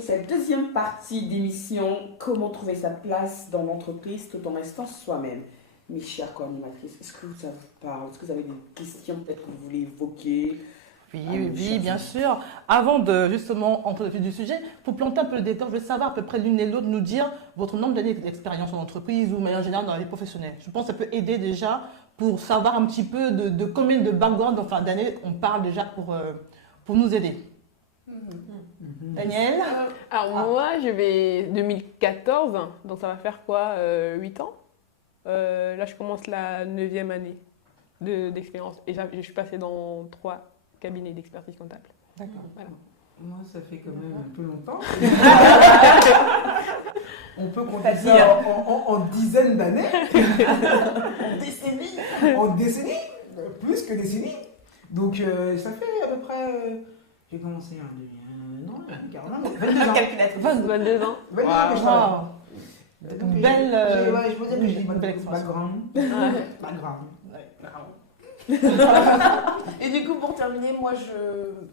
pour cette deuxième partie d'émission Comment trouver sa place dans l'entreprise tout en restant soi-même. Mes chères co-animatrices, est-ce que ça vous parle? Est-ce que vous avez des questions peut-être que vous voulez évoquer? Oui, bien sûr. Avant de justement entrer dans le vif du sujet, pour planter un peu le décor, je veux savoir à peu près l'une et l'autre nous dire votre nombre d'années d'expérience en entreprise ou de manière générale dans la vie professionnelle. Je pense que ça peut aider déjà pour savoir un petit peu de combien de background, enfin d'années on parle déjà pour nous aider. Daniel? Alors moi, je vais 2014, donc ça va faire quoi 8 ans. Là, je commence la 9e année d'expérience et je suis passée dans 3 cabinets d'expertise comptable. D'accord. Voilà. Moi, ça fait quand même un peu longtemps. On peut compter ça en dizaines d'années. En décennies, plus que décennies. Donc, ça fait à peu près... j'ai commencé en 22 ans. 22 ans. 22 ans. Belle, je peux dire que j'ai belle background. Background. Et du coup, pour terminer, moi,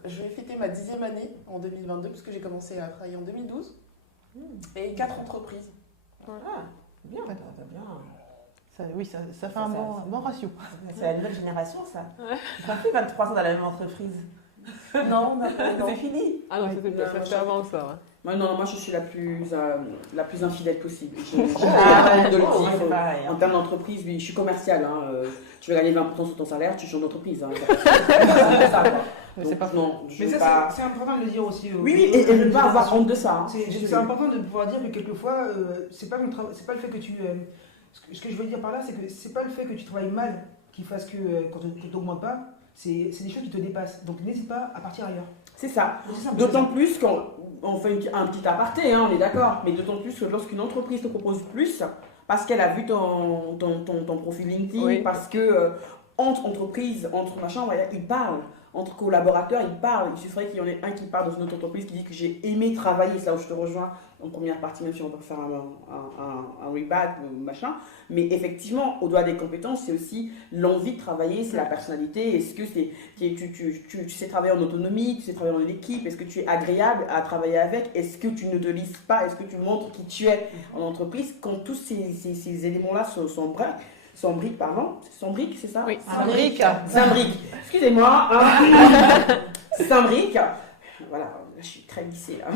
je vais fêter ma 10e année en 2022, parce que j'ai commencé à travailler en 2012. Et 4 entreprises. Ah, bien. oui, ça fait un bon ratio. C'est la nouvelle génération, ça. Ça fait 23 ans dans la même entreprise. Non, C'est fini. Ah non, ça fait avant ça. Ouais. Moi, je suis la plus infidèle possible. Je de le dire. Pareil, En termes d'entreprise, oui, je suis commerciale. Tu veux gagner 20% sur ton salaire, tu changes d'entreprise. Mais c'est pas non. Mais ça, c'est important de le dire aussi. Oui, et ne pas avoir honte de ça. C'est important de pouvoir dire que quelquefois, c'est pas le fait que tu... ce que je veux dire par là, c'est que c'est pas le fait que tu travailles mal qui fasse que quand tu n'augmentes pas, c'est des choses qui te dépassent. Donc n'hésite pas à partir ailleurs. C'est ça. D'autant plus qu'on fait un petit aparté, on est d'accord, mais d'autant plus que lorsqu'une entreprise te propose plus, parce qu'elle a vu ton profil LinkedIn, oui. parce que entre entreprises, entre machin, ils parlent. Entre collaborateurs, ils parlent. Il suffirait qu'il y en ait un qui parle dans une autre entreprise qui dit que j'ai aimé travailler, c'est là où je te rejoins en première partie, même si on peut faire un reback ou machin. Mais effectivement, au-delà des compétences, c'est aussi l'envie de travailler, c'est la personnalité. Est-ce que tu sais travailler en autonomie, tu sais travailler en équipe, est-ce que tu es agréable à travailler avec, est-ce que tu ne te lises pas, est-ce que tu montres qui tu es en entreprise, quand tous ces éléments-là s'embriquent, c'est ça? Oui, s'imbriquent. Excusez-moi. S'imbriquent. Voilà, là, je suis très lissée là.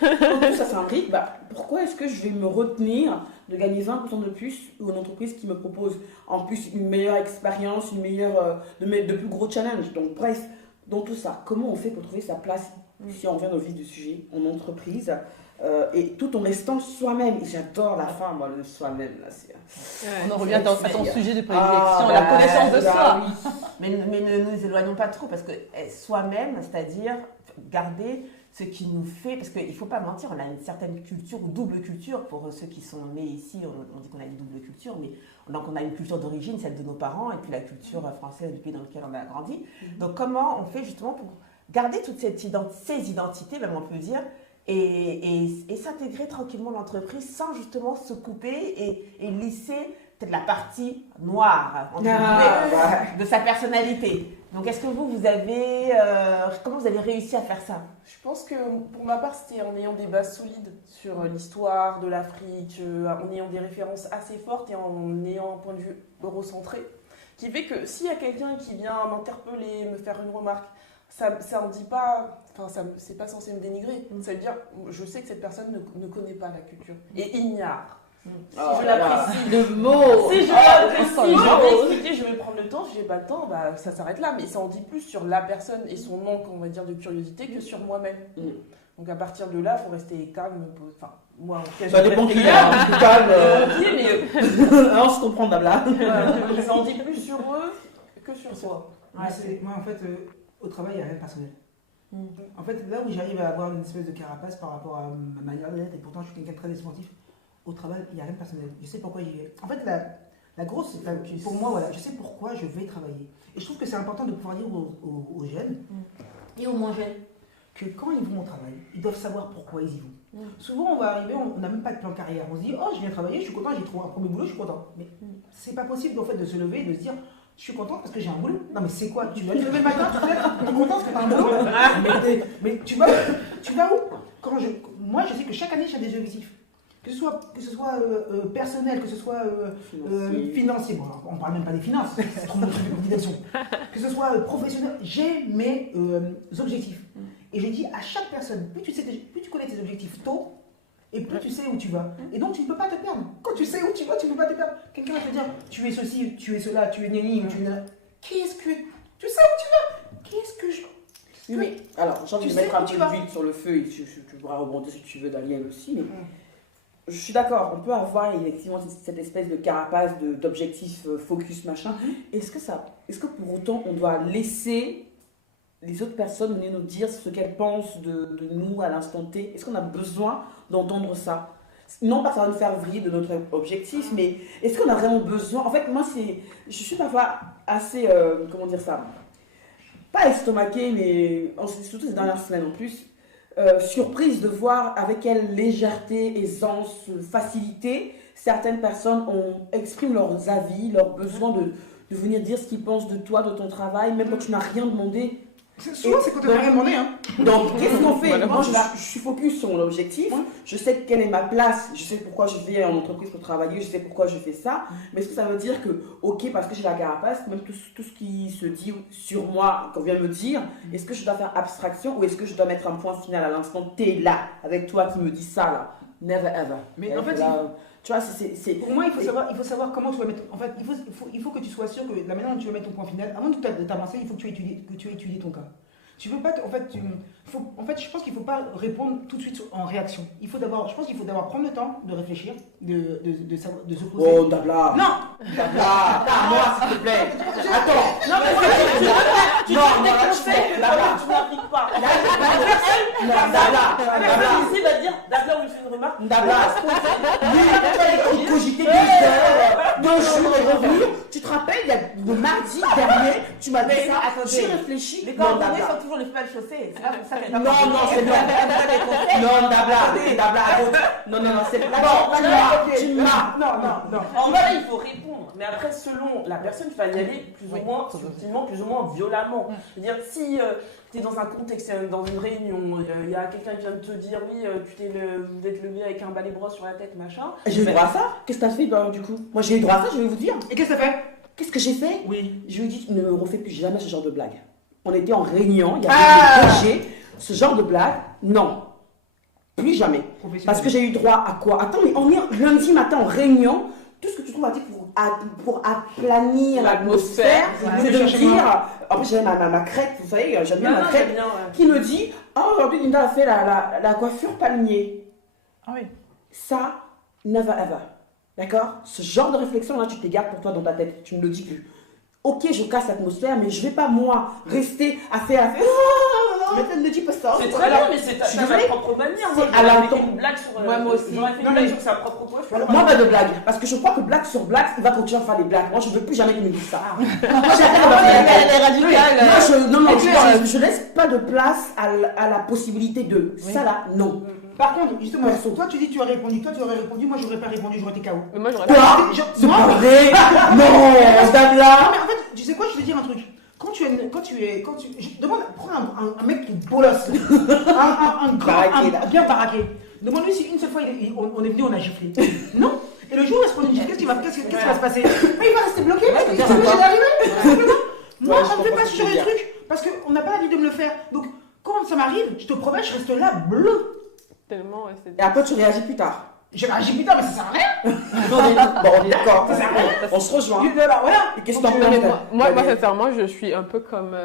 Quand tout ça s'imbrique, pourquoi est-ce que je vais me retenir de gagner 20% de plus ou une entreprise qui me propose en plus une meilleure expérience, de plus gros challenges. Donc bref, dans tout ça, comment on fait pour trouver sa place, si on revient au vif du sujet, en entreprise et tout en restant soi-même. Et j'adore la fin, moi, le soi-même. Là, on en revient à ton sujet de prédilection, la connaissance de soi. Oui. Mais ne nous éloignons pas trop, parce que soi-même, c'est-à-dire garder ce qui nous fait, parce qu'il ne faut pas mentir, on a une certaine culture ou double culture. Pour ceux qui sont nés ici, on dit qu'on a une double culture, mais donc on a une culture d'origine, celle de nos parents, et puis la culture française du pays dans lequel on a grandi. Donc comment on fait justement pour garder toutes ces identités, même on peut dire, et s'intégrer tranquillement dans l'entreprise sans justement se couper et lisser peut-être la partie noire de sa personnalité. Donc est-ce que vous avez comment vous avez réussi à faire ça? Je pense que pour ma part, c'était en ayant des bases solides sur l'histoire de l'Afrique, en ayant des références assez fortes et en ayant un point de vue eurocentré, qui fait que s'il y a quelqu'un qui vient m'interpeller, me faire une remarque, ça en dit pas, enfin c'est pas censé me dénigrer. Ça veut dire, je sais que cette personne ne connaît pas la culture et ignare. Si je l'apprécie, le mot. Si je l'apprécie, je vais expliquer, je vais prendre le temps. Si j'ai pas le temps, ça s'arrête là. Mais ça en dit plus sur la personne et son manque, on va dire, de curiosité que sur moi-même. Donc à partir de là, il faut rester calme. Enfin, moi, en tout cas, ça dépend qui est calme. Mais on se comprend d'abord. Ça en dit plus sur eux que sur soi. Moi, en fait, au travail, il n'y a rien de personnel. En fait, là où j'arrive à avoir une espèce de carapace par rapport à ma manière d'être, et pourtant je suis quelqu'un de très sportif, au travail, il n'y a rien de personnel. Je sais pourquoi j'y vais. En fait, la grosse, pour moi, voilà, je sais pourquoi je vais travailler. Et je trouve que c'est important de pouvoir dire aux jeunes, et aux moins jeunes, que quand ils vont au travail, ils doivent savoir pourquoi ils y vont. Souvent, on va arriver, on n'a même pas de plan carrière. On se dit, oh, je viens travailler, je suis content, j'ai trouvé un premier boulot, je suis content. Mais c'est pas possible, en fait, de se lever et de se dire, je suis contente parce que j'ai un boulot. Non mais c'est quoi? Tu vas te lever le matin, tu es content parce que tu as un boulot. Mais tu vas où? moi, je sais que chaque année, j'ai des objectifs. Que ce soit personnel, que ce soit financier. Bon, on ne parle même pas des finances, c'est trop mon truc de coordination. Que ce soit professionnel, j'ai mes objectifs. Et je dis à chaque personne, plus tu connais tes objectifs tôt, et plus tu sais où tu vas. Et donc, tu ne peux pas te perdre. Quand tu sais où tu vas, tu ne peux pas te perdre. Quelqu'un va te dire, tu es ceci, tu es cela, tu es nani, tu es nana. Qu'est-ce que... Tu sais où tu vas. Qu'est-ce que je... Oui, mais alors, j'ai envie de mettre un peu d'huile sur le feu et tu pourras rebondir si tu veux, Daniel aussi. Mais je suis d'accord, on peut avoir effectivement cette espèce de carapace d'objectifs focus machin. Est-ce que pour autant on doit laisser les autres personnes venir nous dire ce qu'elles pensent de nous à l'instant T? Est-ce qu'on a besoin d'entendre ça? Non pas que ça va nous faire vriller de notre objectif, mais est-ce qu'on a vraiment besoin? En fait, moi, je suis parfois assez, comment dire ça, pas estomaquée, mais surtout ces dernières semaines en plus, surprise de voir avec quelle légèreté, aisance, facilité certaines personnes expriment leurs avis, leurs besoins de venir dire ce qu'ils pensent de toi, de ton travail, même quand tu n'as rien demandé. Souvent, c'est quand tu n'as rien demandé. Hein. Donc, qu'est-ce qu'on fait? Moi, je suis focus sur mon objectif. Je sais quelle est ma place. Je sais pourquoi je vais en entreprise pour travailler. Je sais pourquoi je fais ça. Mais est-ce que ça veut dire que, ok, parce que j'ai la carapace, même tout ce qui se dit sur moi, qu'on vient de me dire, est-ce que je dois faire abstraction ou est-ce que je dois mettre un point final à l'instant T là, avec toi qui me dis ça là? Never ever. Mais en fait, là, tu vois, pour moi, il faut savoir comment tu vas mettre. En fait, il faut que tu sois sûr que la manière dont tu vas mettre ton point final, avant de t'avancer, il faut que tu aies étudié ton cas. Tu veux pas, je pense qu'il ne faut pas répondre tout de suite en réaction. Je pense qu'il faut d'abord prendre le temps de réfléchir, de se poser. Oh, Dabla! Non! Dabla! Moi, s'il te plaît! Attends! Non, mais tu donnes des conseils que toi tu n'appliques pas. Dabla ici va dire, Dabla, on lui fait une remarque. Dabla! Oui, tu as cogité 2 heures, 2 jours et revenu. Tu te rappelles, le mardi dernier, tu m'as dit ça. J'ai réfléchi. Les coordonnées sont toujours les femelles chaussées. C'est pas pour ça qu'elles Non, c'est bien. Non, Dabla, non, c'est pas tu m'as. Non. En vrai, il faut répondre. Mais après, selon la personne, tu vas y aller plus ou moins subtilement, plus ou moins violemment. C'est-à-dire, si tu es dans un contexte, dans une réunion, il y a quelqu'un qui vient de te dire, oui, vous êtes levé avec un balai brosse sur la tête, machin. J'ai eu droit à ça? Qu'est-ce que t'as fait du coup? Moi, j'ai eu droit à ça, je vais vous dire. Et qu'est-ce que t'as fait? Qu'est-ce que j'ai fait? Oui. Je lui ai dit, ne me refais plus jamais ce genre de blague. On était en réunion, il y avait des DG, ce genre de blague, non. Plus jamais. Parce que j'ai eu droit à quoi? Attends, mais on est lundi matin en réunion, tout ce que tu trouves à dire pour aplanir l'atmosphère, c'est de me dire, en plus j'avais ma crête, vous savez, j'aime bien ma crête, qui me dit, oh aujourd'hui Linda a fait la coiffure palmier. Ah oui. Ça, never ever. D'accord? Ce genre de réflexion là, tu te les gardes pour toi dans ta tête, tu ne me le dis plus. Ok, je casse l'atmosphère, mais je ne vais pas, moi, rester à faire. Mais ne dis pas ça. C'est très bien, mais c'est ta propre manière. Moi, j'aurais fait une blague sur. Moi aussi. J'aurais fait une blague sur sa propre coiffure. Moi, pas de blague. Parce que je crois que blague sur blague, il va continuer à faire des blagues. Moi, je ne veux plus jamais qu'il me dise ça. Elle est radicale. Non, je ne laisse pas de place à la possibilité de. Ça là, non. Par contre, justement, toi tu dis tu as répondu, moi j'aurais pas répondu, j'aurais été KO. Mais moi, j'aurais Toi, c'est pas vrai. Non, Dabla. Mais en fait, tu sais quoi, je vais te dire un truc. Prends un mec qui bolosse, un grand, bien baraqué. Demande-lui si une seule fois on est venu, on a giflé. Non. Et le jour où il se prend une gifle, qu'est-ce qui va se passer? Il va rester bloqué. Il va d'arriver. Moi, je ne fais pas ce genre de truc parce qu'on n'a pas l'habitude de me le faire. Donc, quand ça m'arrive, je te promets, je reste là bleu. Tellement, c'est... Et après, tu réagis plus tard. J'ai réagi plus tard, mais ça sert à rien. Bon, on est d'accord. On se rejoint. Et qu'est-ce que t'en penses? Moi, sincèrement, je suis un peu comme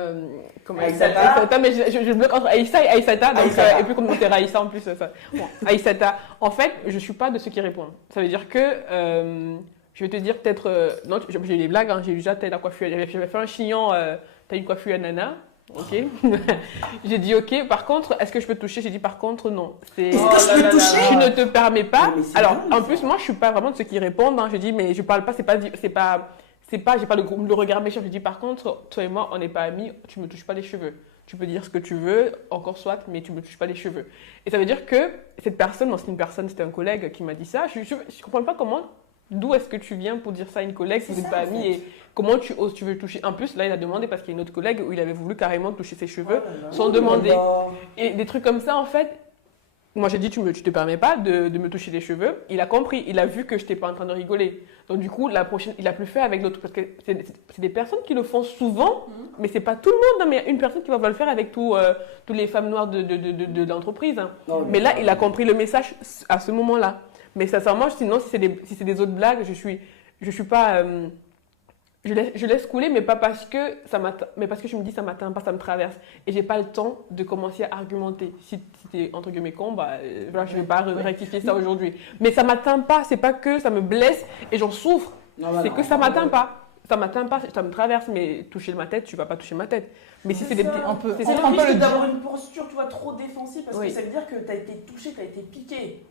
Aïssata. mais je bloque entre Aïssa et Aïssata, donc, et puis comme c'est Aïssa en plus. Ça. Bon, Aïssata. En fait, je suis pas de ceux qui répondent. Ça veut dire que, je vais te dire peut-être, non, j'ai eu des blagues, hein, j'ai déjà la coiffure, j'avais fait un chignon, t'as une coiffure à nana. Ok. J'ai dit ok. Par contre, est-ce que je peux toucher? J'ai dit par contre non. Est-ce que je peux toucher? Je ne te permets pas. Alors, bien, en plus, moi, je suis pas vraiment de ceux qui répondent. Hein. Je dis mais je parle pas. C'est pas. J'ai pas le regard méchant. Je dis par contre, toi et moi, on n'est pas amis. Tu me touches pas les cheveux. Tu peux dire ce que tu veux, encore soit, mais tu me touches pas les cheveux. Et ça veut dire que cette personne, non, c'était un collègue qui m'a dit ça. Je comprends pas comment. D'où est-ce que tu viens pour dire ça à une collègue si vous n'êtes pas amis et comment tu oses, tu veux toucher. En plus, là, il a demandé parce qu'il y a une autre collègue où il avait voulu carrément toucher ses cheveux sans demander. Et des trucs comme ça, en fait, Moi, j'ai dit, tu te permets pas de me toucher les cheveux. Il a compris, il a vu que je n'étais pas en train de rigoler. Donc, du coup, la prochaine, il a plus fait avec d'autres. Parce que c'est des personnes qui le font souvent, mais c'est pas tout le monde. Mais il y a une personne qui va le faire avec toutes les femmes noires de l'entreprise. Hein. Oh, mais là, il a compris le message à ce moment-là. Mais sincèrement, sinon, si c'est des autres blagues, je suis pas. Je laisse couler, mais pas parce que mais parce que je me dis ça m'atteint pas, ça me traverse. Et j'ai pas le temps de commencer à argumenter. Si t'es entre guillemets con, voilà, je vais pas rectifier ça aujourd'hui. Mais ça m'atteint pas, c'est pas que ça me blesse et j'en souffre. C'est que ça m'atteint pas. Ça m'atteint pas, ça me traverse, mais toucher ma tête, tu vas pas toucher ma tête. Mais si c'est des petits. C'est on peut risque le d'avoir dire. une posture, tu vois, trop défensive parce que ça veut dire que tu as été touché, tu as été piqué.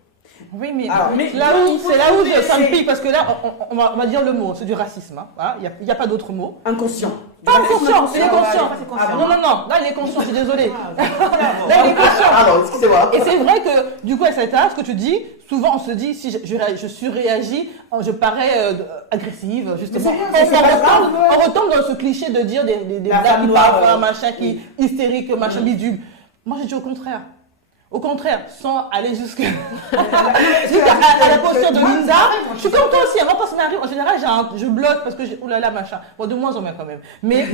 Oui, mais, Alors, mais mais là où, faut c'est là où trouver, ça me c'est- pique, parce que là, on va dire le mot, c'est du racisme. Hein. Voilà, il n'y a pas d'autre mot. Inconscient. Pas inconscient, il est conscient. c'est conscient. Non, là, il est conscient, je suis désolée. Ah, Là, il est conscient. Alors, excusez-moi. Et c'est vrai que, du coup, avec cette âge, ce que tu dis, souvent on se dit, si je surréagis, je parais agressive, justement. Mais c'est bien, c'est pas grave, ouais. On retombe dans ce cliché de dire des La blagues femme qui noire, parlent, machin, qui hystérique, machin bidule. Moi, j'ai dit au contraire. Au contraire, sans aller jusqu'à la posture de Linda, je suis comme toi aussi. Moi, quand ça m'arrive, en général, je bloque parce que oh là là, machin. Bon, de moins en moins quand même. Mais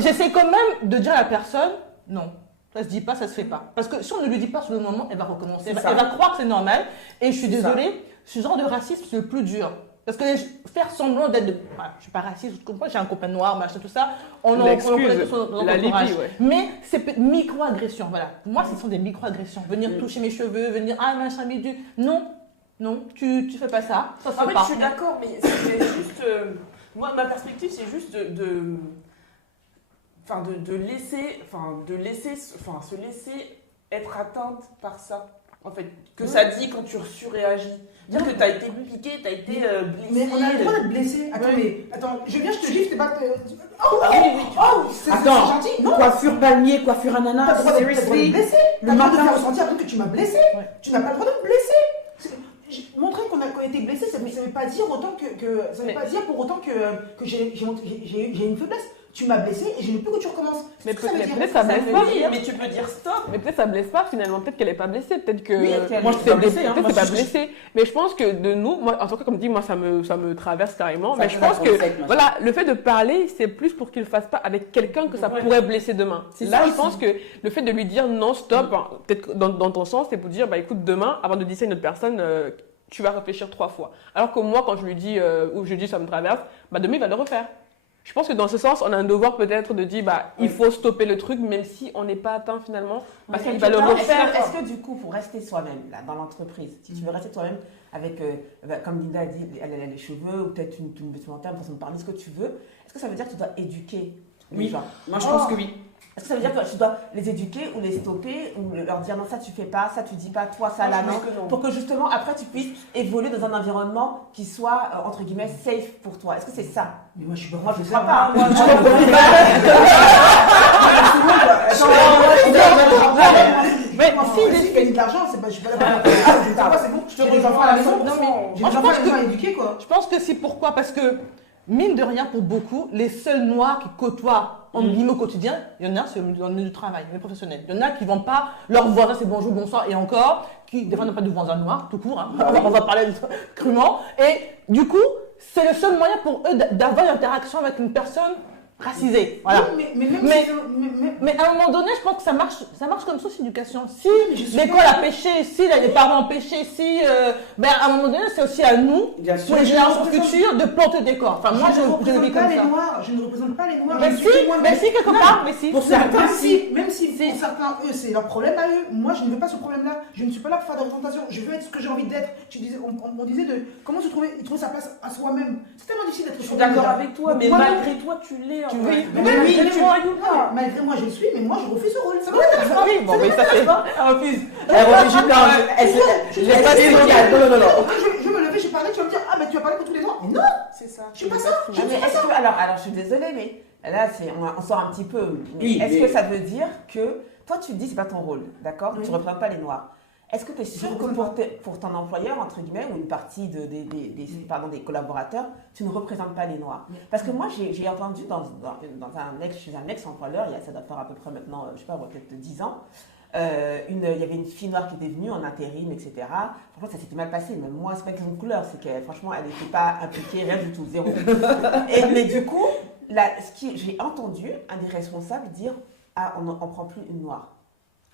j'essaie quand même de dire à la personne, non. Ça se dit pas, ça se fait pas. Parce que si on ne lui dit pas sur le moment, elle va recommencer. Elle va croire que c'est normal. Et je suis désolée, ce genre de racisme, c'est le plus dur. Parce que faire semblant d'être. Voilà, je suis pas raciste, je comprends, j'ai un copain noir, machin, tout ça. On connaît tous dans la notre entourage. Libye, ouais. Mais c'est micro-agressions, voilà. Pour moi, ce sont des micro-agressions. Venir toucher mes cheveux, venir, machin, bidule. Non, tu fais pas ça. Ça se En fait fait, pas. je suis d'accord, mais c'est juste. Moi, ma perspective, c'est juste de se laisser être atteinte par ça. En fait, que ça dit quand tu surréagis. Dire que t'as été piqué, t'as été blessé. Mais on a le droit d'être blessé. Attends, attends, je viens, je te gifle, t'es pas. C'est Attends, gentil. Non, coiffure palmier, coiffure t'as ananas, le droit de te seriously. blesser. Le T'as le droit de matin- faire ressentir un truc que tu m'as blessé. Ouais. Tu n'as pas le droit de me blesser. Montrer qu'on a été blessé, ça ne veut pas dire autant ça veut pas dire pour autant que j'ai une faiblesse. Tu m'as blessé et je ne veux plus que tu recommences. Mais C'est ce que ça veut dire. peut-être ça blesse pas. Mais tu peux dire stop. Mais peut-être ça blesse pas finalement, peut-être qu'elle est pas blessée, peut-être que Oui, qu'elle- Moi, je suis pas blessée. Hein. peut-être Moi, c'est pas je- blessé. Mais je pense que de nous, moi en tout cas comme dit, moi ça me traverse carrément. Ça Mais te je pense traverse que le sec, machin. voilà, le fait de parler, c'est plus pour qu'il le fasse pas avec quelqu'un que ça Ouais. pourrait blesser demain. C'est Là, ça je aussi. pense que le fait de lui dire non stop, hein, peut-être dans ton sens, c'est pour dire bah écoute demain, avant de dire ça à une autre personne. Tu vas réfléchir 3 fois. Alors que moi, quand je lui dis, ou je dis ça me traverse, bah demain il va le refaire. Je pense que dans ce sens, on a un devoir peut-être de dire, bah, il faut stopper le truc, même si on n'est pas atteint finalement, parce qu'il va le Non, refaire. Est-ce que du coup, pour rester soi-même là, dans l'entreprise, si tu veux rester toi-même avec, comme Linda a dit, elle a les cheveux, ou peut-être une vestimentaire, une façon de parler, ce que tu veux, est-ce que ça veut dire que tu dois éduquer les Oui. gens? Moi, je pense que oui. Est-ce que ça veut dire que tu dois les éduquer ou les stopper ou leur dire non, ça tu fais pas, ça tu dis pas, toi ça Moi, là je non, pense que non. pour que justement après tu puisses évoluer dans un environnement qui soit entre guillemets safe pour toi. Est-ce que c'est ça? Mais moi, je suis pas. Moi je crois pas. Moi, Mais Si gagner de l'argent, c'est pas. Je suis pas là pour. C'est bon. Je te J'ai des enfants à la maison. Non, mais J'ai moi, des je enfants à pense la maison à éduquer, quoi. Je pense que c'est pourquoi. Parce que, mine de rien, pour beaucoup, les seuls noirs qui côtoient en guillemets au quotidien, il y en a, c'est dans le milieu du travail, les professionnels. Il y en a qui ne vont pas, leur voisin c'est bonjour, bonsoir, et encore, qui des fois n'ont pas de voisin noir, tout court, hein. On va parler crûment. Et du coup, c'est le seul moyen pour eux d'avoir une interaction avec une personne racisée. Voilà. Oui, mais même Mais- si. Mais à un moment donné, je pense que ça marche comme socio-éducation. Si mais je suis l'école a péché, si les parents ont péché, si, à un moment donné, c'est aussi à nous, Bien sûr. pour les Je générations représente- futures, de planter des corps. Enfin, moi, Je ne je le représente vis pas comme les ça. noirs. Je ne représente pas les noirs. Mais Je si, suis moi-même. mais si, quelque Non, part, mais si. Pour certains, Même si pour certains, eux, c'est leur problème à eux. Moi, je ne veux pas ce problème-là. Je ne suis pas là pour faire de représentation. Je veux être ce que j'ai envie d'être. On disait de comment il trouver sa place à soi-même. C'est tellement difficile d'être je suis d'accord avec toi, mais Moi, malgré toi, tu l'es. en Tu fait. oui, Mais mais malgré oui, moi, malgré moi, je le suis, mais moi, je refuse ce rôle. Ça m'intéresse pas. Oui, bon, mais ça c'est. Elle refuse. Elle refuse. Je l'ai pas dit. Non. Je me levais, je parlais, tu vas me dire, ah, mais tu vas parler pour tous les noirs. Mais non, C'est ça. je suis pas ça. Je Ah, ne mais suis pas est-ce ça. que, alors je suis désolée, mais là on sort un petit peu. Mais Oui, est-ce mais- que ça veut dire que toi tu te dis c'est pas ton rôle, d'accord? Oui. Tu représentes pas les noirs. Est-ce que tu es Je sûr que représente pour ton employeur, entre guillemets, ou une partie des collaborateurs, tu ne représentes pas les noirs? Parce que moi, j'ai entendu chez un ex-employeur, ça doit faire à peu près maintenant, je sais pas, peut-être 10 ans, il y avait une fille noire qui était venue en intérim, etc. Franchement, ça s'était mal passé. Même moi, c'est pas une question de couleur, c'est que franchement, elle n'était pas impliquée, rien du tout, zéro. Mais du coup, j'ai entendu un des responsables dire ah, on ne prend plus une noire.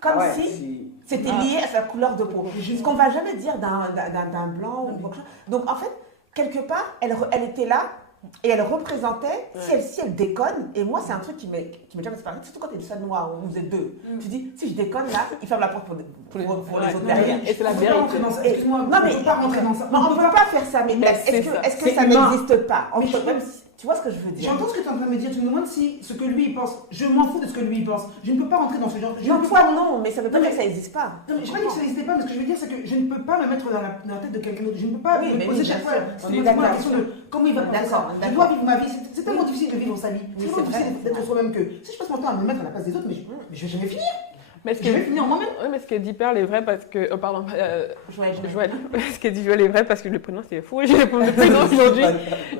Comme si c'était lié à sa couleur de peau. Ce qu'on ne va jamais dire d'un blanc ou quelque chose. Donc en fait, quelque part, elle était là. Et elle représentait, si elle déconne, et moi c'est un truc qui m'est jamais séparé, surtout quand tu es le seul noir, ou vous êtes deux. Tu dis, si je déconne là, il ferme la porte pour les autres derrière. Et c'est la vérité. Excuse-moi, on ne peut pas rentrer dans ça. On ne peut pas faire ça, mais est-ce que ça n'existe pas? Tu vois ce que je veux dire? J'entends ce que tu es en train de me dire, tu me demandes si ce que lui il pense, je m'en fous de ce que lui il pense. Je ne peux pas rentrer dans ce genre. Non, mais ça veut pas dire que ça n'existe pas. Non, mais je ne pas dire que ça n'existait pas, mais ce que je veux dire, c'est que je ne peux pas me mettre dans la tête de quelqu'un d'autre. Je ne peux pas me poser chaque fois la question de comment il va penser ça. Je dois vivre ma vie. C'est tellement difficile de vivre sa vie. C'est tellement difficile d'être soi-même que si je passe mon temps à me mettre à la place des autres, mais je vais jamais finir. Mais je vais finir moi-même. Oui, mais ce que dit Perle est vrai parce que. Pardon, Joël. Ce que dit Joël est vrai parce que le prénom c'est fou et j'ai le prénom aujourd'hui.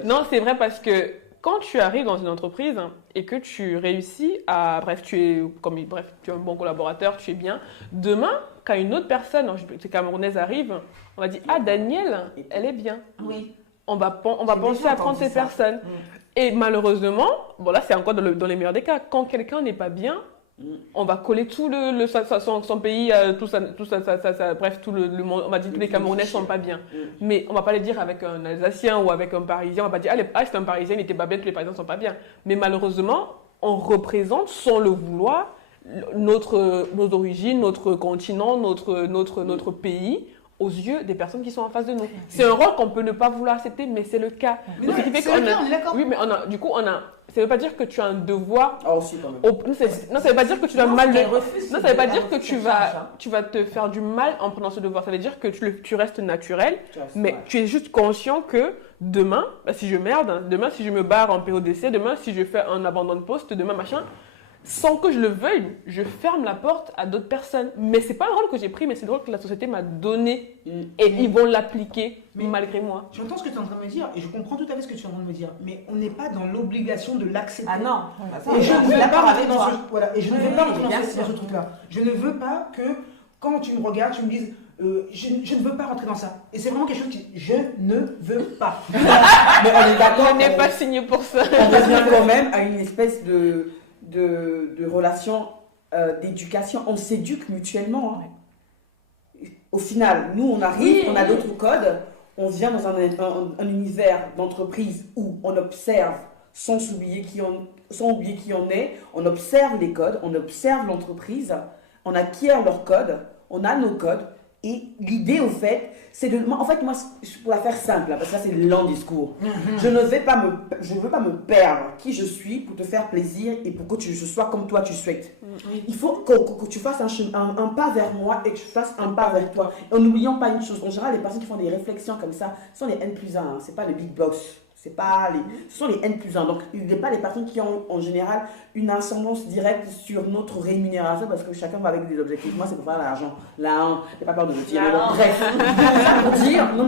Non, c'est vrai parce que quand tu arrives dans une entreprise et que tu réussis à. Bref, tu es un bon collaborateur, tu es bien. Demain, quand une autre personne, ces Camerounaises arrive, on va dire ah, Danielle, elle est bien. Oui. On va penser à prendre cette personne. Et malheureusement, bon là c'est encore dans les meilleurs des cas, quand quelqu'un n'est pas bien, on va coller tout son pays, tout ça, bref, tout le monde, on va dire tous les Camerounais sont pas bien. Mais on va pas le dire avec un Alsacien ou avec un Parisien, on va pas dire c'est un Parisien, il était pas bien, tous les Parisiens sont pas bien. Mais malheureusement, on représente sans le vouloir nos origines, notre continent, notre pays aux yeux des personnes qui sont en face de nous. C'est un rôle qu'on peut ne pas vouloir accepter, mais c'est le cas. Mais non, c'est le cas, on est d'accord. Oui, mais ça veut pas dire que tu as un devoir. Ah, aussi, quand même. Non, ça veut pas dire que tu vas mal. Non, ça veut pas dire que tu vas te faire du mal en prenant ce devoir. Ça veut dire que tu restes naturel, mais tu es juste conscient que demain, si je merde, demain si je me barre en PODC, demain si je fais un abandon de poste, demain machin. Sans que je le veuille, je ferme la porte à d'autres personnes. Mais c'est pas un rôle que j'ai pris, mais c'est le rôle que la société m'a donné. Et ils vont l'appliquer malgré moi. J'entends ce que tu es en train de me dire et je comprends tout à fait ce que tu es en train de me dire. Mais on n'est pas dans l'obligation de l'accepter. Ah non. Et je ne veux pas rentrer dans ce truc-là. Je ne veux pas que quand tu me regardes, tu me dises je ne veux pas rentrer dans ça. Et c'est vraiment quelque chose que je ne veux pas. Mais on est d'accord. On n'est pas signé pour ça. On revient quand même à une espèce de relation d'éducation. On s'éduque mutuellement. Au final, nous, on arrive, on a d'autres codes, on vient dans un univers d'entreprise où on observe sans oublier qui on est, on observe les codes, on observe l'entreprise, on acquiert leurs codes, on a nos codes. Et l'idée, au fait, c'est de... En fait, moi, pour la faire simple, parce que ça, c'est le lent discours. Je ne veux pas me perdre qui je suis pour te faire plaisir et pour que je sois comme toi, tu souhaites. Il faut que tu fasses un pas vers moi et que je fasse un pas vers toi. Et en n'oubliant pas une chose. En général, les personnes qui font des réflexions comme ça sont les N+1. Hein, ce n'est pas les big boss. Ce sont les N+1. Donc, il n'y a pas les personnes qui ont en général une ascendance directe sur notre rémunération parce que chacun va avec des objectifs. Moi, c'est pour faire l'argent. Là, j'ai pas peur de le dire. Bref,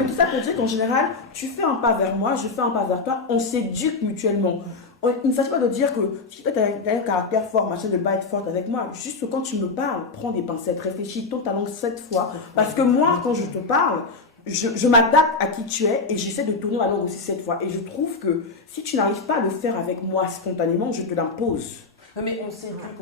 tout ça pour dire qu'en général, tu fais un pas vers moi, je fais un pas vers toi, on s'éduque mutuellement. Il ne s'agit pas de dire que si tu as un caractère fort, machin, de ne pas être forte avec moi. Juste quand tu me parles, prends des pincettes, réfléchis, tourne ta langue 7 fois. Parce que moi, quand je te parle, je m'adapte à qui tu es et j'essaie de tourner la langue aussi 7 fois. Et je trouve que si tu n'arrives pas à le faire avec moi spontanément, je te l'impose. Mais on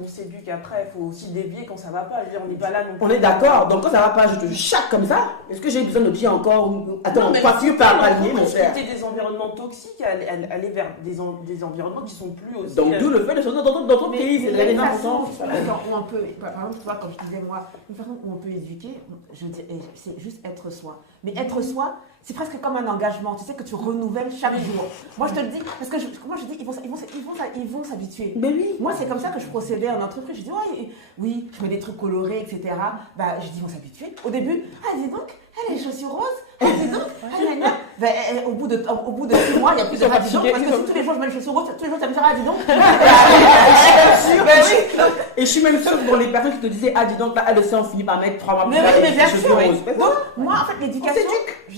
s'éduque après, il faut aussi dévier quand ça va pas. Je veux dire, on n'est pas là non plus. On est d'accord, donc quand ça va pas, je te chaque comme ça. Est-ce que j'ai besoin de dire encore attends, toi tu parles pas lié, mon cher. Quitter des environnements toxiques, aller vers des environnements qui sont plus aussi. Donc d'où le fait de changer dans ton pays, c'est très important. Où on peut, par exemple, tu vois, comme je disais moi, une façon où on peut éduquer, c'est juste être soi. Mais être soi, c'est presque comme un engagement. Tu sais que tu renouvelles chaque jour. Moi, je te le dis, parce que moi, je dis, ils vont s'habituer. Mais oui. Moi, c'est comme ça que je procédais en entreprise. Je dis, oui, je mets des trucs colorés, etc. Bah, je dis, ils vont s'habituer. Au début, dis donc, elle a les chaussures roses. Dis donc, au bout de 6 mois, il n'y a plus de dis donc. Parce que si tous les jours je mets les chaussures roses, tous les jours ça me dira, dis donc. Et je suis même sûre pour les personnes qui te disaient, dis donc, là, on finit par mettre 3 mois plus tard. Mais bien sûr. Donc, moi, en fait, l'éducation,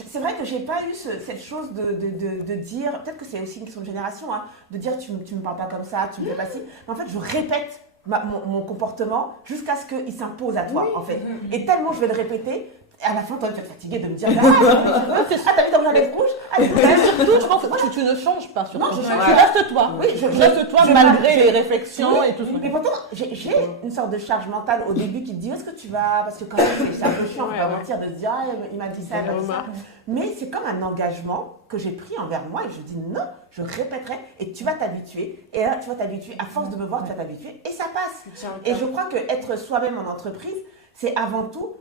c'est vrai que j'ai pas eu cette chose de dire, peut-être que c'est aussi une question de génération, de dire tu me parles pas comme ça, tu me fais pas ci. Mais en fait, je répète mon comportement jusqu'à ce qu'il s'impose à toi, en fait. Et tellement je vais le répéter, à la fin, toi, tu vas te fatiguer de me dire t'as vu comme j'avais rouge? Surtout, je pense que tu ne changes pas. Surtout. Non, je change Tu pas. restes toi. Oui, Tu restes toi malgré les réflexions et tout ça. Mais pourtant, j'ai une sorte de charge mentale au début qui te dit où est-ce que tu vas? Parce que quand même, c'est un peu chiant, on va mentir, de se dire il m'a dit ça, il m'a dit ça. Mais c'est comme un engagement que j'ai pris envers moi et je dis non, je répéterai et tu vas t'habituer. Et là, tu vas t'habituer, à force de me voir, tu vas t'habituer et ça passe. Et je crois qu'être soi-même en entreprise, c'est avant tout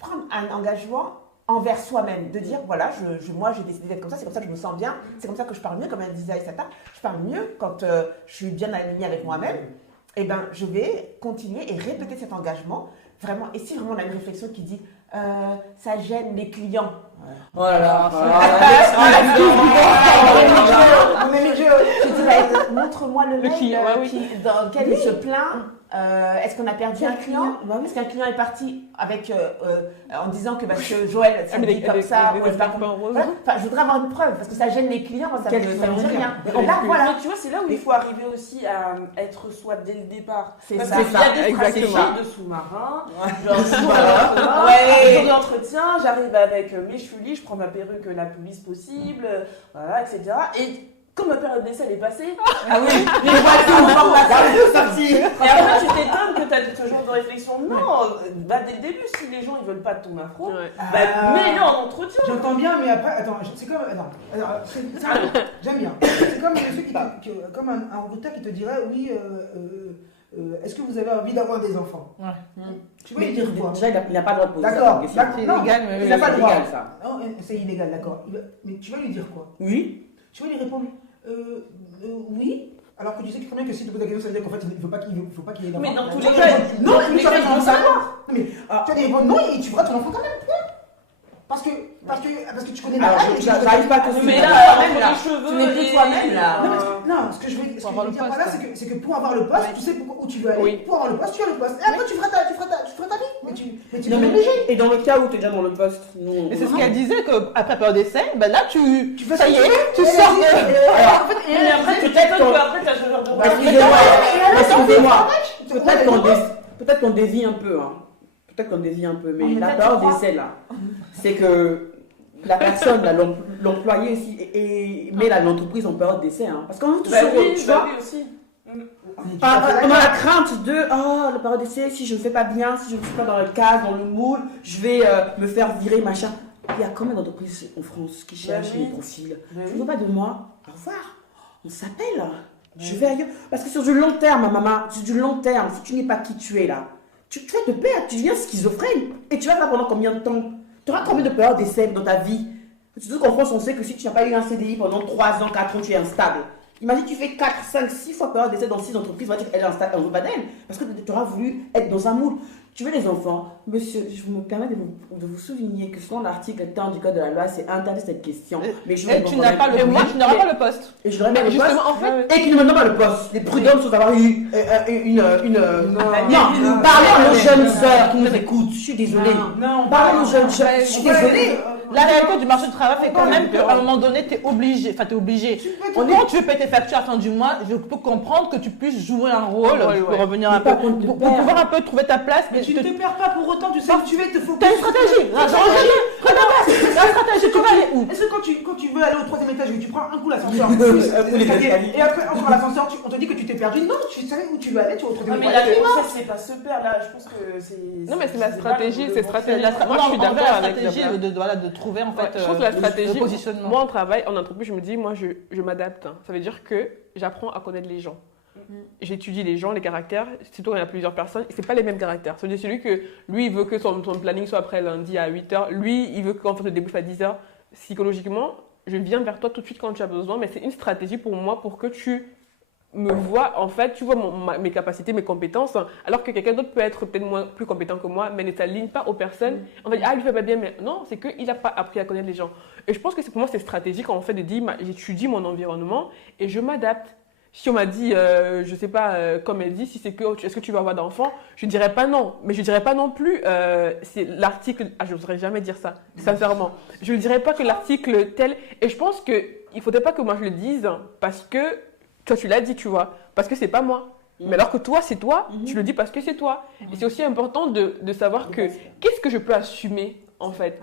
prendre un engagement envers soi-même, de dire voilà, moi j'ai décidé d'être comme ça, c'est comme ça que je me sens bien, c'est comme ça que je parle mieux, comme elle disait Aïssata, je parle mieux quand je suis bien alignée avec moi-même, et ben je vais continuer et répéter cet engagement, vraiment, et si vraiment on a une réflexion qui dit ça gêne les clients. Voilà. Je dis montre-moi le mail client, dans lequel il se plaint. Est-ce qu'on a perdu un client? Est-ce qu'un client est parti avec, en disant que parce que Joël s'est dit comme ça, ou pas comme voilà. Enfin, je voudrais avoir une preuve parce que ça gêne les clients, ça me dit rien. Donc là, voilà. tu vois, c'est là où il faut arriver aussi à être soi dès le départ. C'est Parce ça. qu'il y a des stratégies Exactement. de sous-marin, jour d'entretien, j'arrive avec mes chevilles, je prends ma perruque la plus lisse possible, voilà, etc. Et comme ma période d'essai elle est passée, sorti. et après tu t'étonnes que tu as ce genre de réflexion. Non, bah dès le début, si les gens ils veulent pas de ton afro, mets-le en entretien. J'entends bien, mais après, attends, c'est comme. J'aime bien. C'est comme comme un recruteur qui te dirait oui, est-ce que vous avez envie d'avoir des enfants? Tu vas lui dire quoi? Déjà, il n'a pas le droit de poser D'accord, ça. d'accord. C'est Non, illégal, mais il n'a pas le droit. illégal, ça. Non, c'est illégal, d'accord. Mais tu vas lui dire quoi? Oui. Tu vas lui répondre oui. Alors que tu sais très bien que si tu poses la question, ça veut dire qu'en fait, il ne faut pas qu'il y ait d'enfant. Mais dans tous les Tu cas, non, ils vont savoir. Non, mais tu vas lui répondre non et tu feras ton enfant quand même. Parce que tu connais la Alors, règle. j'arrive pas à te Mais suivre. là, même même là, les cheveux. tu n'es plus toi-même, là. Non, ce que je veux dire par là, c'est que pour avoir le poste, tu sais où tu veux aller. Oui. Pour avoir le poste, tu as le poste. Et après, tu feras ta vie. Mais tu Non, n'es mais- pas obligé. Et dans le cas où tu es déjà dans le poste, nous. Et c'est ce qu'elle disait, qu'après période d'essai, ben là, tu fais ça y ce que est, tu veux. tu sors de... Mais après, tu t'étonnes qu'après, t'as ce genre de Peut-être qu'on dévie un peu, hein. Peut-être qu'on dévie un peu, mais Mais la peut-être période tu crois. d'essai, là, c'est que la personne, là, l'employé aussi, met l'entreprise en période d'essai, hein. Parce qu'on Bah oui, tu vois, aussi. on a la crainte de la période d'essai, si je ne fais pas bien, si je ne suis pas dans le cadre, dans le moule, je vais me faire virer, machin. Il y a combien d'entreprises en France qui cherchent oui. les profils? Bah Tu oui. ne veux pas de moi? Au revoir. On s'appelle. Je vais ailleurs. Parce que sur du long terme, ma maman, sur du long terme, si tu n'es pas qui tu es là, tu vas te perdre, tu deviens schizophrène. Et tu vas faire pendant combien de temps? Tu auras combien de périodes d'essai dans ta vie? Surtout qu'en France, on sait que si tu n'as pas eu un CDI pendant 3 ans, 4 ans, tu es instable. Imagine, tu fais 4, 5, 6 fois période d'essai dans 6 entreprises, on va dire qu'elle est instable, on ne veut pas d'elle. Parce que tu auras voulu être dans un moule. Tu veux les enfants? Monsieur, je me permets de vous souligner que selon l'article 10 du code de la loi, c'est interdit cette question. Mais je Et tu n'as pas le moi, tu n'auras pas le poste. Et je n'aurai pas le poste. Justement, en fait, Et qui ne me donne pas le poste. Les prud'hommes sont avoir eu Non, parlez à nos jeunes sœurs qui nous écoutent. Je suis désolée. Non, Parlez à nos jeunes sœurs. Je suis désolée. La réalité du marché du travail fait quand même qu'à un moment donné, tu es obligé. Enfin, tu es obligé. Quand tu veux payer tes factures à la fin du mois, je peux comprendre que tu puisses jouer un rôle pour revenir un peu. Pour pouvoir un peu trouver ta place. Mais tu ne te perds pas pour autant, tu sais où tu vas, il te faut. T'as une stratégie. Prends ta place. T'as une stratégie. Tu vas aller où? Est-ce que quand tu veux aller au 3e étage et que tu prends un coup l'ascenseur les escaliers. et après encore l'ascenseur, on te dit que tu t'es perdu? Non, tu savais où tu veux aller, tu es au 3e Non, mais étage. la grossesse, c'est pas se perdre là. Je pense que c'est. Non, mais c'est la stratégie, pas c'est le- stratégie. Moi, Non, je suis en vrai, d'accord la avec stratégie Zabla. de trouver en fait Je pense que la stratégie, le positionnement. moi en travail, en entreprise, je me dis, moi je m'adapte. Ça veut dire que j'apprends à connaître les gens. J'étudie les gens, les caractères, surtout quand il y a plusieurs personnes, et c'est pas les mêmes caractères. C'est-à-dire celui que lui, il veut que son planning soit après lundi à 8h, lui, il veut qu'on fasse le débrief à 10h. Psychologiquement, je viens vers toi tout de suite quand tu as besoin, mais c'est une stratégie pour moi pour que tu me vois, en fait, tu vois mes capacités, mes compétences, alors que quelqu'un d'autre peut être peut-être plus compétent que moi, mais ne s'aligne pas aux personnes. On va dire, ah, lui fait pas bien, mais non, c'est qu'il n'a pas appris à connaître les gens. Et je pense que pour moi, c'est stratégique en fait de dire, j'étudie mon environnement et je m'adapte. Si on m'a dit, je sais pas, comme elle dit, si c'est que, est-ce que tu vas avoir d'enfants, je dirais pas non, mais je dirais pas non plus, c'est l'article, je n'oserais jamais dire ça, sincèrement. Je ne dirais pas que l'article tel, et je pense qu'il ne faudrait pas que moi je le dise parce que, toi tu l'as dit, tu vois, parce que c'est pas moi. Mais alors que toi, c'est toi, tu le dis parce que c'est toi. Et c'est aussi important de savoir que qu'est-ce que je peux assumer en fait.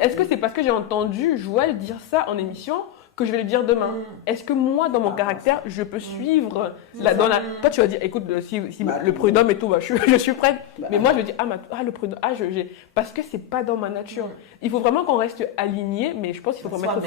Est-ce que c'est parce que j'ai entendu Joël dire ça en émission que je vais le dire demain? Est-ce que moi, dans mon caractère, je peux suivre Toi, tu vas dire, écoute, si le prud'homme et tout, je suis prête. Mais moi, je dis, le prud'homme, parce que c'est pas dans ma nature. Il faut vraiment qu'on reste aligné, mais je pense qu'il faut remettre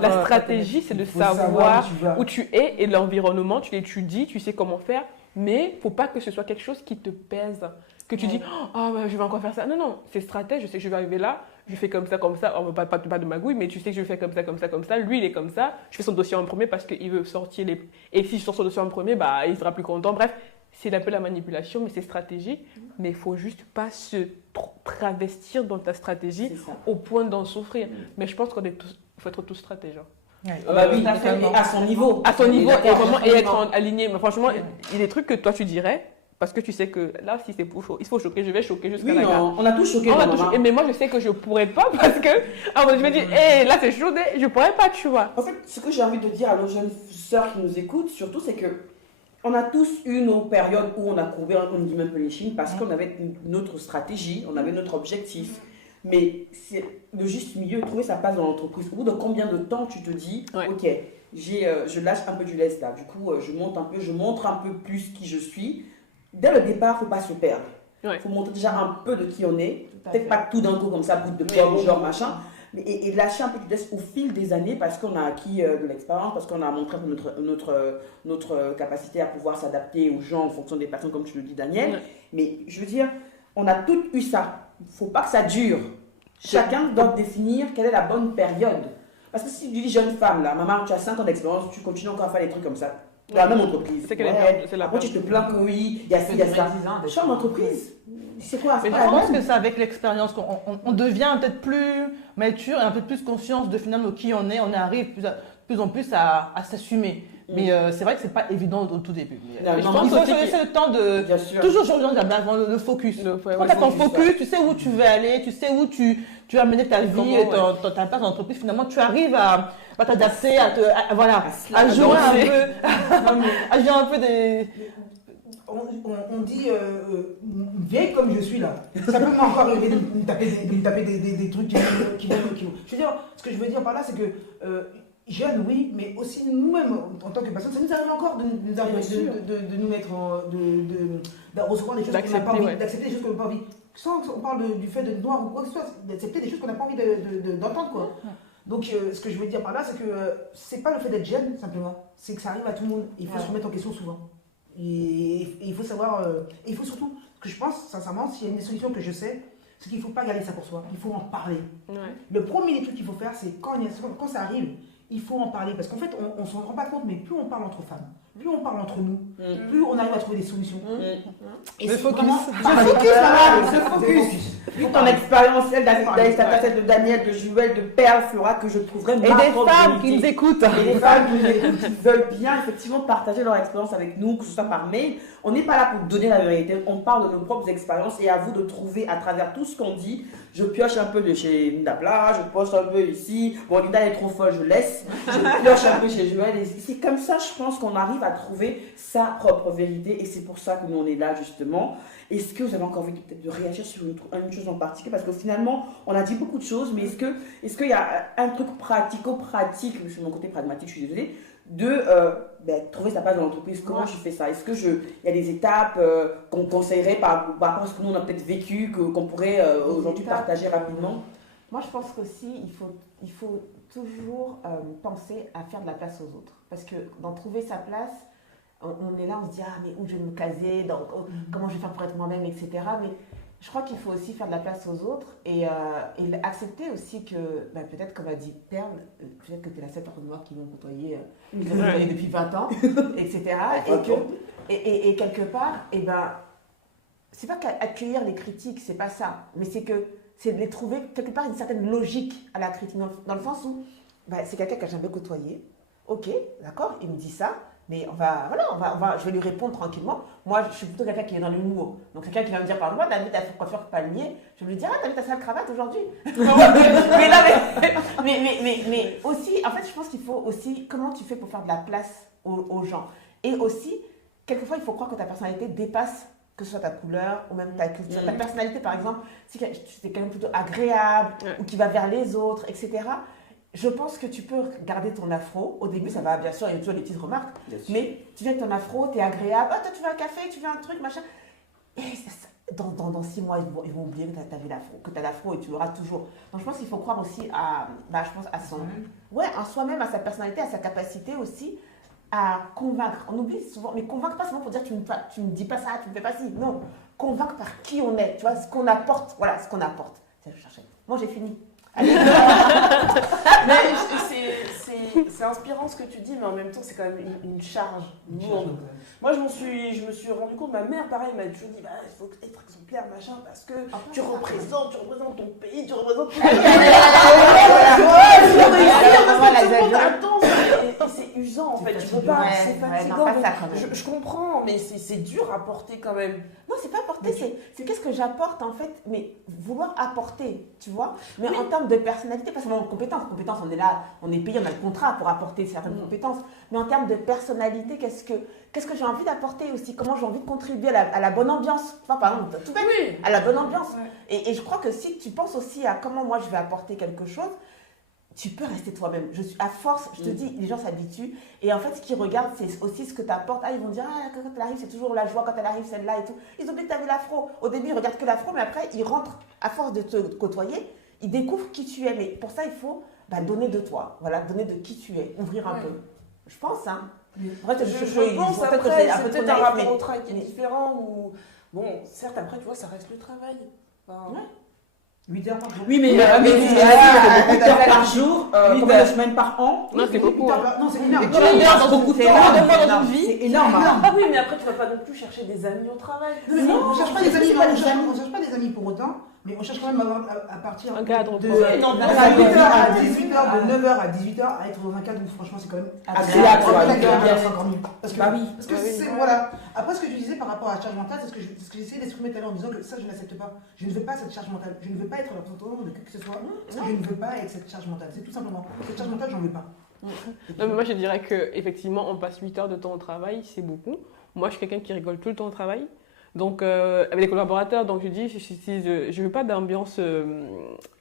la stratégie, c'est de savoir où tu es et l'environnement, tu l'étudies, tu sais comment faire, mais faut pas que ce soit quelque chose qui te pèse. Que tu dis, je vais encore faire ça. Non, c'est stratège, je sais que je vais arriver là, je fais comme ça, pas de magouille, mais tu sais que je fais comme ça. Lui, il est comme ça. Je fais son dossier en premier parce qu'il veut sortir les. Et si je sors son dossier en premier, il sera plus content. Bref, c'est un peu la manipulation, mais c'est stratégique. Mais il faut juste pas se travestir dans ta stratégie au point d'en souffrir. Mais je pense qu'il faut être tous stratèges. Oui, à son niveau. À son niveau, et vraiment être aligné. Mais franchement, il y a des trucs que toi, tu dirais. Parce que tu sais que là, si c'est pour il faut choquer, je vais choquer jusqu'à la gare. On a tous choqué. Mais moi, je sais que je ne pourrais pas parce que je me dis, là, c'est chaud, je ne pourrais pas, tu vois. En fait, ce que j'ai envie de dire à nos jeunes sœurs qui nous écoutent, surtout, c'est que on a tous eu nos périodes où on a courbé un peu les chines parce qu'on avait notre stratégie, on avait notre objectif. Mais c'est le juste milieu, trouver sa place dans l'entreprise. Au bout de combien de temps tu te dis, ok, je lâche un peu du lest là. Du coup, je montre un peu plus qui je suis. Dès le départ, il ne faut pas se perdre. Il faut montrer déjà un peu de qui on est. Peut-être pas tout d'un coup comme ça, bout de pomme, genre machin. Et lâcher un peu du test au fil des années parce qu'on a acquis de l'expérience, parce qu'on a montré notre capacité à pouvoir s'adapter aux gens en fonction des personnes, comme tu le dis, Daniel. Mais je veux dire, on a tous eu ça. Il ne faut pas que ça dure. Chacun doit définir quelle est la bonne période. Parce que si tu dis jeune femme, là, maman, tu as 5 ans d'expérience, tu continues encore à faire des trucs comme ça. Dans la même entreprise. Après, tu te plains que oui, il y a ci, il y a ça. Change d'entreprise. C'est quoi? Je pense que c'est avec l'expérience qu'on devient peut-être plus mature et un peu plus conscience de finalement qui on est. On arrive plus en plus à s'assumer. Mais c'est vrai que c'est pas évident au tout début. Il faut se laisser le temps de toujours changer le focus. Quand tu as ton focus, tu sais où tu veux aller, tu sais où tu vas mener ta vie, ta place dans l'entreprise. Finalement, tu arrives à t'adapter, à jouer un peu des. On dit vieille comme je suis là. Ça peut encore arriver de me taper des trucs qui vont. Je veux dire, ce que je veux dire par là, c'est que jeunes, oui, mais aussi nous-mêmes en tant que personnes, ça nous arrive encore de nous mettre de recevoir des choses qu'on n'a pas envie, d'accepter des choses qu'on n'a pas envie. Sans qu'on parle du fait de noir ou quoi que ce soit, d'accepter des choses qu'on n'a pas envie d'entendre, quoi. Donc, ce que je veux dire par là, c'est que c'est pas le fait d'être jeune, simplement. C'est que ça arrive à tout le monde. Il faut se remettre en question souvent. Et il faut savoir. Et il faut surtout, ce que je pense, sincèrement, s'il y a une des solutions que je sais, c'est qu'il ne faut pas garder ça pour soi. Il faut en parler. Le premier des trucs qu'il faut faire, c'est quand ça arrive, il faut en parler. Parce qu'en fait, on ne s'en rend pas compte, mais plus on parle entre femmes, plus on parle entre nous, plus on arrive à trouver des solutions. Et le focus. Se focus. Vu ton expérience, celle de Daniel, de Joël, de Perle, fera que je trouverai ma propre vérité. Et des femmes qui nous écoutent. Et des femmes qui nous écoutent, qui veulent bien effectivement partager leur expérience avec nous, que ce soit par mail. On n'est pas là pour donner la vérité, on parle de nos propres expériences et à vous de trouver à travers tout ce qu'on dit. Je pioche un peu de chez Ndapla, je pioche un peu ici. Bon, Linda est trop folle, je laisse. Je pioche un peu chez Joël. Et c'est comme ça, je pense qu'on arrive à trouver sa propre vérité et c'est pour ça que nous on est là justement. Est-ce que vous avez encore envie peut-être de réagir sur une chose en particulier? Parce que finalement, on a dit beaucoup de choses, mais est-ce qu'il y a un truc pratico-pratique, sur mon côté pragmatique, je suis désolée, de trouver sa place dans l'entreprise? Comment je fais ça? Est-ce qu'il y a des étapes qu'on conseillerait par rapport à ce que nous on a peut-être vécu, qu'on pourrait aujourd'hui partager rapidement? Moi, je pense qu'aussi, il faut toujours penser à faire de la place aux autres. Parce que dans trouver sa place, on est là, on se dit, mais où je vais me caser, comment je vais faire pour être moi-même, etc. Mais je crois qu'il faut aussi faire de la place aux autres et accepter aussi que, peut-être comme a dit Perle, peut-être que tu es la seule personne noire qui m'ont côtoyé depuis 20 ans, etc. Et quelque part, c'est pas qu'accueillir les critiques, c'est pas ça, mais c'est de les trouver quelque part une certaine logique à la critique, dans le sens où c'est quelqu'un que j'ai jamais côtoyé, ok, d'accord, il me dit ça, mais je vais lui répondre tranquillement. Moi, je suis plutôt quelqu'un qui est dans l'humour. Donc, quelqu'un qui va me dire, par exemple, t'as mis ta coiffure palmier. Je vais lui dire, t'as mis ta sale cravate aujourd'hui. mais aussi, en fait, je pense qu'il faut aussi, comment tu fais pour faire de la place aux gens. Et aussi, quelquefois, il faut croire que ta personnalité dépasse que ce soit ta couleur ou même ta culture. Ta personnalité, par exemple, si tu es quelqu'un plutôt agréable ou qui va vers les autres, etc., je pense que tu peux garder ton afro. Au début, ça va, bien sûr, il y a toujours des petites remarques, mais tu viens avec ton afro, tu es agréable. Ah, toi, tu veux un café, tu veux un truc, machin. Et dans 6 mois, ils vont oublier que tu as l'afro et tu l'auras toujours. Donc, je pense qu'il faut croire aussi à soi-même, à sa personnalité, à sa capacité aussi à convaincre. On oublie souvent, mais convaincre pas seulement pour dire tu me dis pas ça, tu me fais pas ci. Non, convaincre par qui on est, tu vois, ce qu'on apporte. Voilà, ce qu'on apporte. C'est ce que je cherchais. Moi, j'ai fini. Mais c'est inspirant ce que tu dis, mais en même temps, c'est quand même une charge lourde. Moi, je me suis rendu compte, ma mère, pareil, m'a toujours dit, il faut être exemplaire, machin, parce que tu représentes ton pays, tu représentes tout le c'est usant, en fait, tu peux pas, c'est fatigant. Je comprends, mais c'est dur à porter quand même. Non, c'est pas apporter, c'est qu'est-ce que j'apporte, en fait, mais vouloir apporter, tu vois. Mais en termes de personnalité, pas seulement en compétences, on est là, on est payé, on a le contrat pour apporter certaines compétences, mais en termes de personnalité, qu'est-ce que j'ai envie d'apporter aussi, comment j'ai envie de contribuer à la bonne ambiance, enfin, par exemple, tout bête, à la bonne ambiance. Ouais. Et je crois que si tu penses aussi à comment moi je vais apporter quelque chose, tu peux rester toi-même. À force, je te dis, les gens s'habituent. Et en fait, ce qu'ils regardent, c'est aussi ce que tu apportes. Ils vont dire, quand elle arrive, c'est toujours la joie quand elle arrive, celle-là et tout. Ils oublient que tu as vu l'afro. Au début, ils regardent que l'afro, mais après, ils rentrent, à force de te côtoyer, ils découvrent qui tu es. Mais pour ça, il faut donner de toi. Voilà, donner de qui tu es. Ouvrir un peu. Je pense, hein. Après, je pense, après, c'est peut-être un rapport au travail qui est différent. Ou... Bon, certes, après, tu vois, ça reste le travail. Enfin, 8 heures par jour. Oui, mais 8 heures par jour, combien de semaines par an? Non, c'est beaucoup. Non, c'est énorme. C'est beaucoup de temps dans une vie. C'est énorme. Oui, mais après, tu vas pas non plus chercher des amis au travail. Non, on ne cherche pas des amis, on cherche pas des amis pour autant, mais on cherche quand même à partir un cadre de 8h à 18h, de 9h à 18h, à être dans un cadre où franchement c'est quand même agréable. C'est encore mieux. Parce que c'est, voilà. Après, ce que tu disais par rapport à la charge mentale, c'est ce que j'essayais d'exprimer tout à l'heure en disant que ça, je n'accepte pas. Je ne veux pas cette charge mentale. Je ne veux pas être le représentant de qui que ce soit. Je ne veux pas être cette charge mentale. C'est tout simplement. Cette charge mentale, j'en veux pas. Non, mais moi, je dirais qu'effectivement, on passe 8 heures de temps au travail, c'est beaucoup. Moi, je suis quelqu'un qui rigole tout le temps au travail. Donc, avec les collaborateurs, donc je dis, je veux pas d'ambiance,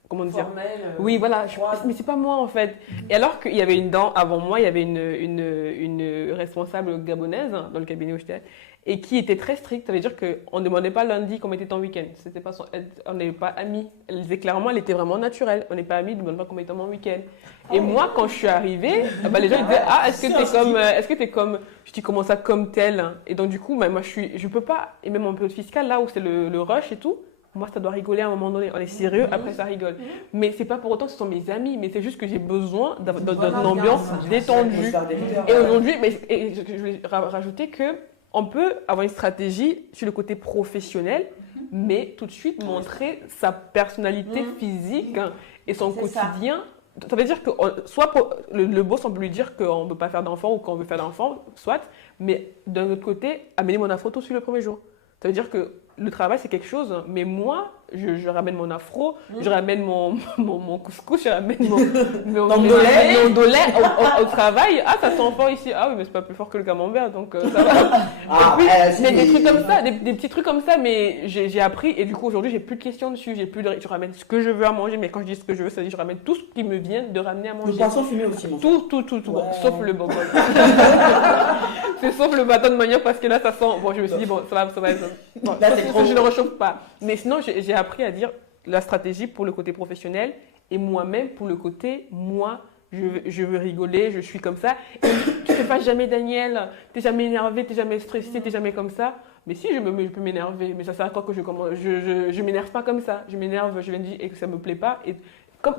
comment dire, formelle. Oui, voilà, mais c'est pas moi en fait. Et alors qu'il y avait avant moi, il y avait une responsable gabonaise dans le cabinet où j'étais, et qui était très stricte. Ça veut dire qu'on ne demandait pas lundi qu'on était en week-end. C'était pas on n'est pas amis. Elle disait clairement, elle était vraiment naturelle. On n'est pas amis, ne demande pas qu'on était en week-end. Et moi, quand je suis arrivée, les gens ils disaient, est-ce que t'es comme, je dis comment ça, comme tel. Et donc du coup, moi je peux pas, et même en période fiscale, là où c'est le rush et tout, moi ça doit rigoler à un moment donné. On est sérieux, après ça rigole. Mais c'est pas pour autant que ce sont mes amis, mais c'est juste que j'ai besoin d'une ambiance détendue. Et aujourd'hui, je voulais rajouter que on peut avoir une stratégie sur le côté professionnel, mais tout de suite montrer sa personnalité physique et son quotidien. Ça veut dire que soit le boss, on peut lui dire qu'on ne peut pas faire d'enfant ou qu'on veut faire d'enfant, soit, mais d'un autre côté, amener mon afro tout sur le premier jour. Ça veut dire que le travail, c'est quelque chose, mais moi, je ramène mon afro, je ramène mon couscous, je ramène mon dolé au travail. Ah, ça sent fort ici. Ah oui, mais c'est pas plus fort que le camembert, donc ça va. Mais des trucs comme ça, des petits trucs comme ça, mais j'ai appris, et du coup, aujourd'hui, j'ai plus de questions dessus. Je ramène ce que je veux à manger, mais quand je dis ce que je veux, ça veut dire je ramène tout ce qui me vient de ramener à manger. Le poisson fumé aussi. Tout, sauf le bobol. C'est sauf le bâton de manioc, parce que là, ça sent. Bon, je me suis dit, bon, ça va être. Bon, là, c'est trop, je ne réchauffe pas. Mais sinon, j'ai appris à dire la stratégie pour le côté professionnel et moi-même pour le côté moi. Je veux rigoler, je suis comme ça. Et tu ne fais pas jamais Daniel, tu n'es jamais énervé, tu n'es jamais stressé, tu n'es jamais comme ça. Mais si, je peux m'énerver, mais ça sert à quoi que je m'énerve pas comme ça. Je m'énerve, je viens de dire et que ça ne me plaît pas. Et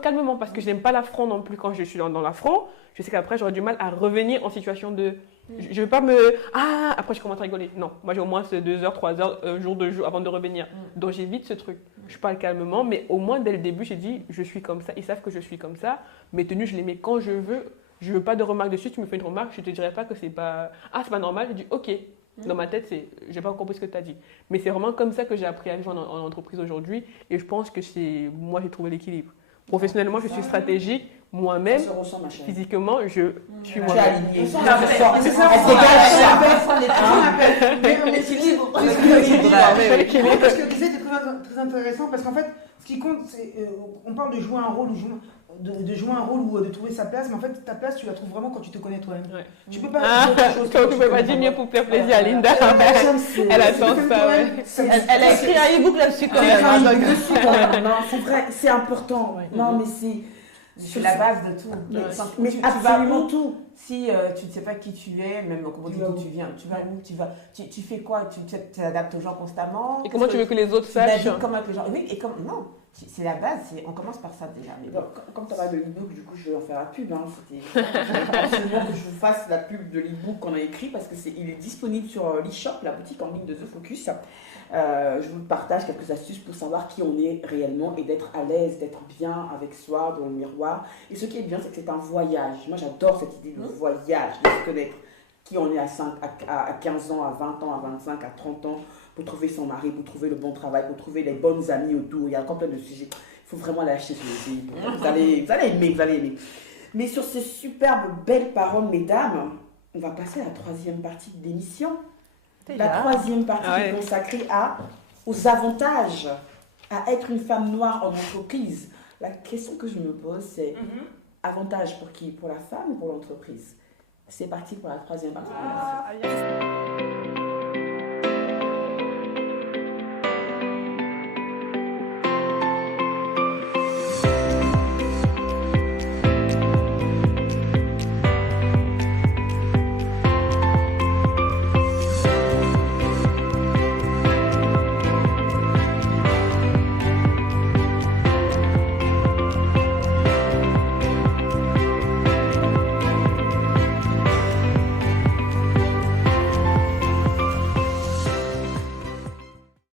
calmement, parce que je n'aime pas l'affront non plus quand je suis dans l'affront. Je sais qu'après, j'aurai du mal à revenir en situation de... Je ne vais pas me... Ah, après, je commence à rigoler. Non, moi, j'ai au moins 2 heures, 3 heures, jour de jour avant de revenir. Donc, j'évite ce truc. Je parle calmement, mais au moins, dès le début, j'ai dit, je suis comme ça. Ils savent que je suis comme ça. Mes tenues, je les mets quand je veux. Je ne veux pas de remarques dessus. Tu me fais une remarque, je ne te dirai pas que c'est pas... Ah, c'est pas normal. Je dis, OK. Dans ma tête, j'ai pas compris ce que tu as dit. Mais c'est vraiment comme ça que j'ai appris à vivre en entreprise aujourd'hui. Et je pense que moi, j'ai trouvé l'équilibre. Professionnellement, je suis stratégique. moi-même, Ça se ressent, ma chérie. physiquement, je suis Tu es moi-même. alignée. On Elle s'en se sort. rappelle. Elle C'est ça, se on dégage. Mais c'est libre. Ouais, Ce que tu disais, c'est très intéressant parce qu'en fait, ce qui compte, c'est on parle de jouer un rôle de jouer un rôle ou de trouver sa place, mais en fait, ta place, tu la trouves vraiment quand tu te connais toi-même. Ouais. Tu peux pas. Ah, faire autre chose toi, quand tu te peux pas connais dire pas. mieux pour faire plaisir à Linda. Elle attend ça, ouais. Elle a écrit un e-book là-dessus quand même. hein, donc- Dessus, quand même. Non, c'est vrai, c'est important. Ouais. Non, mais c'est. C'est la base de tout. Mais, Sans- mais tu vas absolument où tout. Si tu ne sais pas qui tu es, même comment Tu tu vas d'où où tu viens, tu vas où, tu fais quoi, tu t'adaptes aux gens constamment. Et comment tu veux que les autres tu sachent? navigues comme avec les gens. Oui, et comme non, c'est la base. On commence par ça déjà. Mais bon. Bon, comme tu parles de l'e-book, du coup, je vais en faire la pub. Hein. C'était absolument que je vous fasse la pub de l'e-book qu'on a écrit parce qu'il est disponible sur l'e-shop, la boutique en ligne de The Focus. Je vous partage quelques astuces pour savoir qui on est réellement et d'être à l'aise, d'être bien avec soi, dans le miroir. Et ce qui est bien, c'est que c'est un voyage. Moi, j'adore cette idée de voyage, de se connaître qui on est à 15 ans, à 20 ans, à 25, à 30 ans, pour trouver son mari, pour trouver le bon travail, pour trouver les bonnes amies autour. Il y a encore plein de sujets. Il faut vraiment aller acheter ce livre. Vous allez aimer. Mais sur ces superbes, belles paroles, mesdames, on va passer à la troisième partie de l'émission. La troisième partie Ah ouais. est consacrée aux avantages à être une femme noire en entreprise. La question que je me pose, c'est avantage pour qui? Pour la femme ou pour l'entreprise? C'est parti pour la troisième partie. Ah, yes.